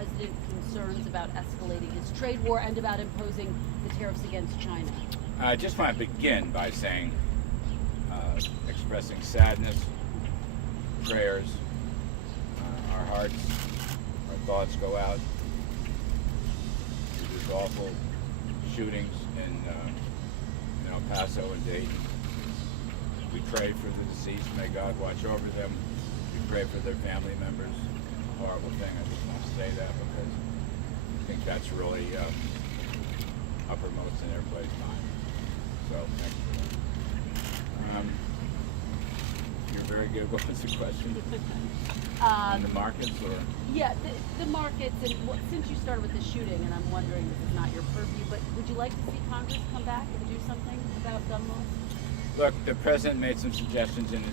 president concerns about escalating his trade war and about imposing the tariffs against China? I just want to begin by saying, expressing sadness, prayers, our hearts, our thoughts go out to these awful shootings in El Paso and Dayton. We pray for the deceased. May God watch over them. We pray for their family members. It's a horrible thing. I just want to say that because I think that's really uppermost in everybody's mind. So, thank you. You're very good. What was the question? On the markets, or? Yeah, the markets, and since you started with the shooting, and I'm wondering, this is not your purview, but would you like to see Congress come back and do something about gun laws? Look, the president made some suggestions in,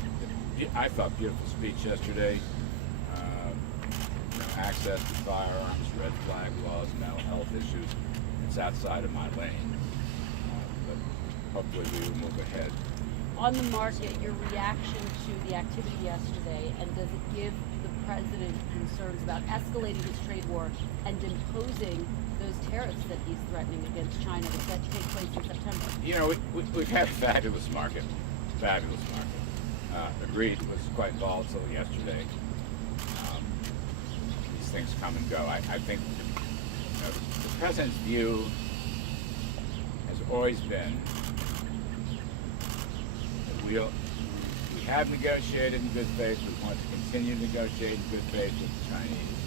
I thought, beautiful speech yesterday. Access to firearms, red flag laws, mental health issues. It's outside of my lane, but hopefully we will move ahead. On the market, your reaction to the activity yesterday, and does it give the president concerns about escalating his trade war and imposing those tariffs that he's threatening against China that's set to take place in September? You know, we've had a fabulous market. Agreed, it was quite volatile yesterday. These things come and go. I think the president's view has always been that we have negotiated in good faith. We want to continue to negotiate in good faith with the Chinese.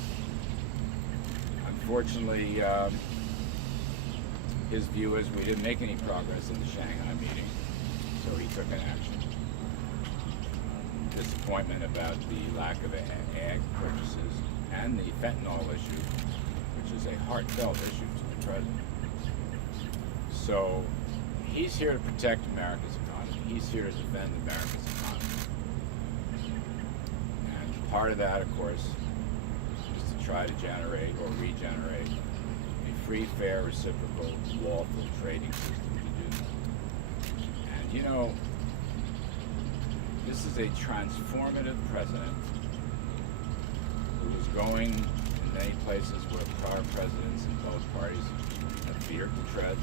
Unfortunately, his view is we didn't make any progress in the Shanghai meeting, so he took an action. Disappointment about the lack of ag purchases and the fentanyl issue, which is a heartfelt issue to the president. So he's here to protect America's economy. He's here to defend America's economy. And part of that, of course, is to try to generate or regenerate a free, fair, reciprocal, lawful trading system to do that. And you know, this is a transformative president who is going in many places where prior presidents in both parties have feared to tread.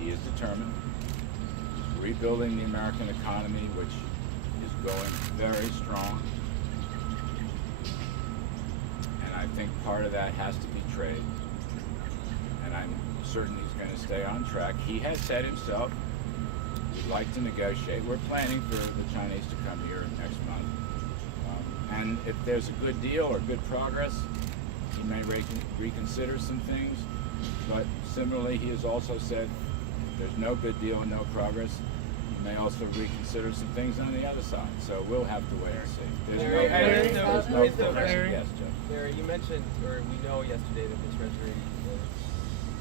He is determined. He's rebuilding the American economy, which is going very strong. And I think part of that has to be trade. And I'm certain he's going to stay on track. He has said himself, we'd like to negotiate. We're planning for the Chinese to come here next month. And if there's a good deal or good progress, he may reconsider some things. But similarly, he has also said if there's no good deal and no progress, he may also reconsider some things on the other side. So we'll have to wait and see. There's no progression. Yes, Jeff. Larry, you mentioned, or we know yesterday that the Treasury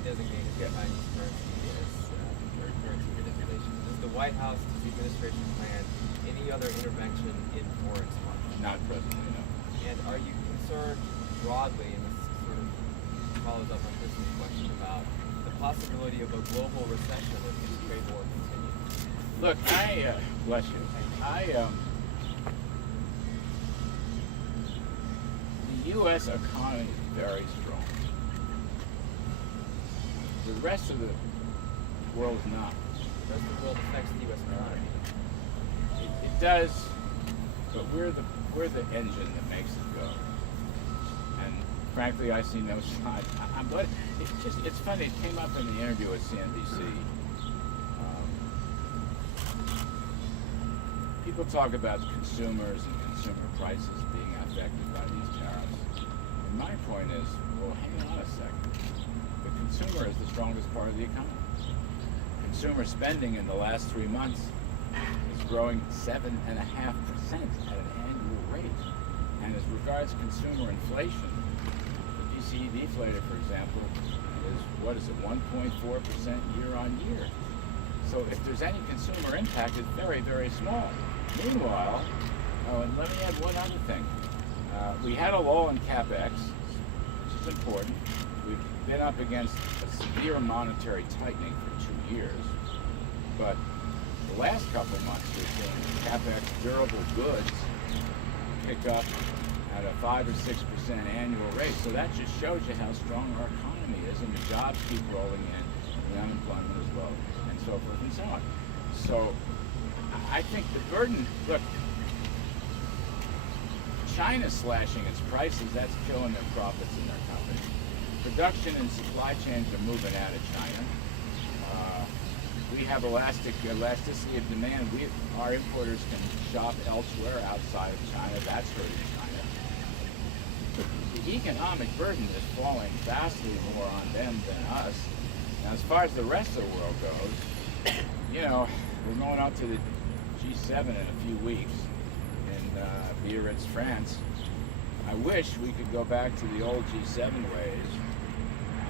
designated the Chinese currency as preferred currency for designation. Does the White House, does the administration plan any other intervention in forex markets? Not presently, no. And are you concerned broadly, and this sort of follows up on Chris's question about the possibility of a global recession if this trade war continues? Look, bless you. The U.S. economy is very strong. The rest of the world is not. The rest of the world affects the U.S. economy. It does, but we're the engine that makes it go. And frankly, I see no sign. It's funny. It came up in the interview with CNBC. People talk about consumers and consumer prices being affected by these tariffs. And my point is, well, hang on a second. The consumer is the strongest part of the economy. Consumer spending in the last 3 months is growing 7.5% at an annual rate. And as regards consumer inflation, the PCE deflator, for example, is 1.4% year on year. So if there's any consumer impact, it's very, very small. Meanwhile, and let me add one other thing. We had a lull in CapEx, which is important. We've been up against a severe monetary tightening for 2 years. But the last couple of months, we've seen CapEx durable goods pick up at a 5 or 6% annual rate. So that just shows you how strong our economy is, and the jobs keep rolling in, and the unemployment is low, and so forth and so on. So I think the burden, look, China's slashing its prices, that's killing their profits in their company. Production and supply chains are moving out of China. We have elasticity of demand. Our importers can shop elsewhere outside of China. That's hurting China. The economic burden is falling vastly more on them than us. Now, as far as the rest of the world goes, you know, we're going up to the G7 in a few weeks in Biarritz, France. I wish we could go back to the old G7 ways.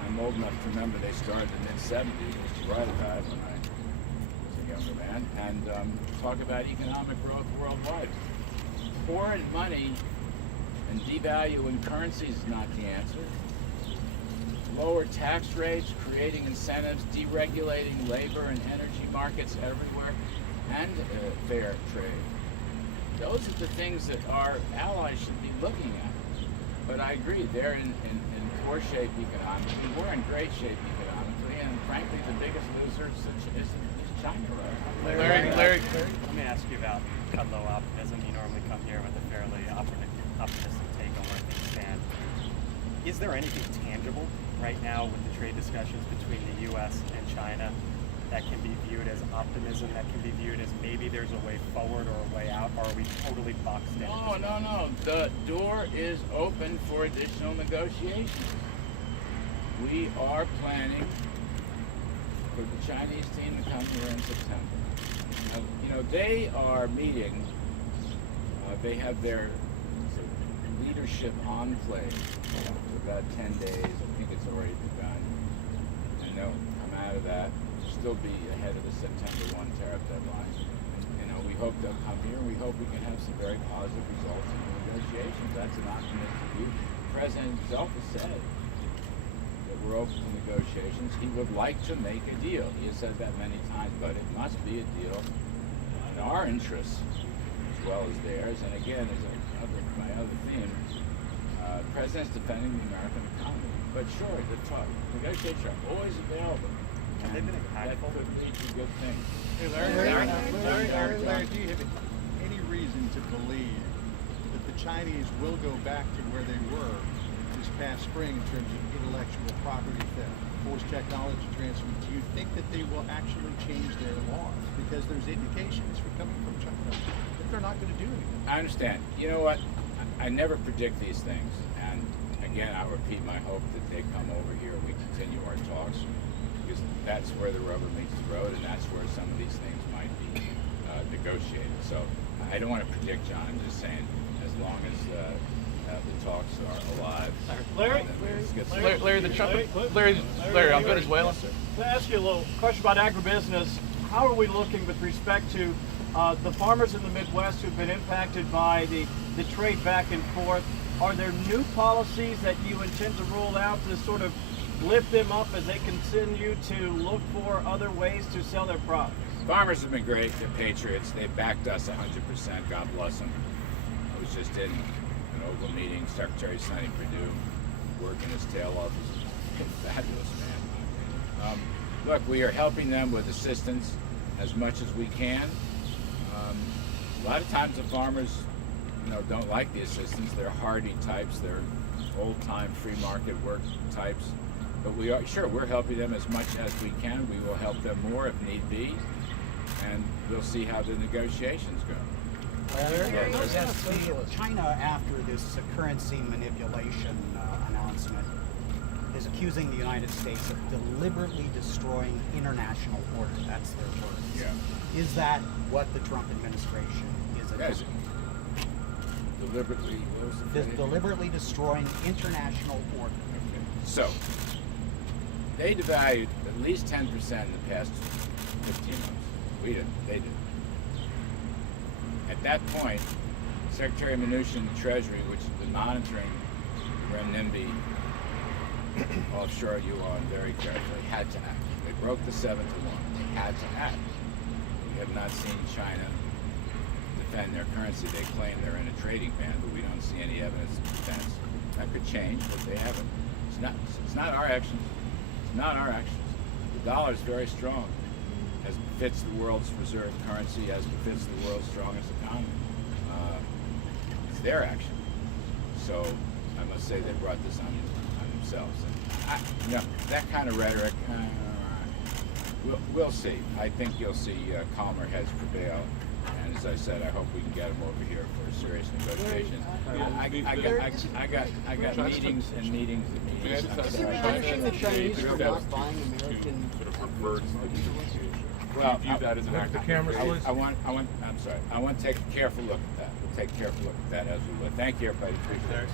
I'm old enough to remember they started in the mid-70s, which is right about when I was a younger man, and talk about economic growth worldwide. Foreign money and devaluing currencies is not the answer. Lower tax rates, creating incentives, deregulating labor and energy markets everywhere, and fair trade. Those are the things that our allies should be looking at. But I agree, they're in poor shape economically. We're in great shape economically, and frankly, the biggest loser is China right now. Larry, let me ask you about Kudlow optimism. You normally come here with a fairly optimistic take on where things stand. Is there anything tangible right now with the trade discussions between the U.S. and China that can be viewed as optimism, that can be viewed as maybe there's a way forward or a way out, or are we totally boxed in? No. The door is open for additional negotiations. We are planning for the Chinese team to come here in September. Now, you know, they are meeting, they have their leadership enclave for about 10 days. I think it's already begun. And they'll come out of that, still be ahead of the September 1 tariff deadline. You know, we hope they'll come here, and we hope we can have some very positive results in the negotiations. That's an optimistic view. The President himself has said that we're open to negotiations. He would like to make a deal. He has said that many times, but it must be a deal in our interests as well as theirs. And again, as my other theme, the President's defending the American economy. But sure, the negotiations are always available. And they've been that impactful. could lead to good things. Hey, Larry, do you have any reason to believe that the Chinese will go back to where they were this past spring in terms of intellectual property theft, forced technology transfer? Do you think that they will actually change their laws? Because there's indications coming from China that they're not going to do anything. I understand. You know what? I never predict these things. And again, I repeat my hope that they come over here and we continue our talks, because that's where the rubber meets the road, and that's where some of these things might be negotiated. So I don't want to predict, John. I'm just saying, as long as the talks are alive. Larry, Larry, on Venezuela. Can I ask you a little question about agribusiness? How are we looking with respect to the farmers in the Midwest who've been impacted by the trade back and forth? Are there new policies that you intend to roll out to sort of lift them up as they continue to look for other ways to sell their products? Farmers have been great. They're patriots. They backed us 100%. God bless them. I was just in an Oval meeting. Secretary Sonny Perdue working his tail off. He's a fabulous man. Look, we are helping them with assistance as much as we can. A lot of times the farmers, don't like the assistance. They're hardy types. They're old-time free market work types. But we're helping them as much as we can. We will help them more if need be, and we'll see how the negotiations go. China, after this currency manipulation announcement, is accusing the United States of deliberately destroying international order. That's their words. Yeah. Is that what the Trump administration is Yes. attempting? Deliberately destroying international order. Okay. So, they devalued at least 10% in the past 15 months. We didn't. They did. At that point, Secretary Mnuchin of the Treasury, which has been monitoring renminbi offshore yuan very carefully, had to act. They broke the 7-to-1. They had to act. We have not seen China defend their currency. They claim they're in a trading ban, but we don't see any evidence of defense. That could change, but they haven't. It's not our actions. It's not our actions. The dollar is very strong, as befits the world's reserve currency, as befits the world's strongest economy. It's their action. So I must say they brought this on themselves. And that kind of rhetoric, we'll see. I think you'll see calmer heads prevail. And as I said, I hope we can get them over here for serious negotiations. I got meetings and meetings and meetings. I'm sorry. The Chinese were not buying American. Well, view that as an act of camera. I'm sorry. I want to take a careful look at that. We'll take a careful look at that as we look. Thank you, everybody. Appreciate it.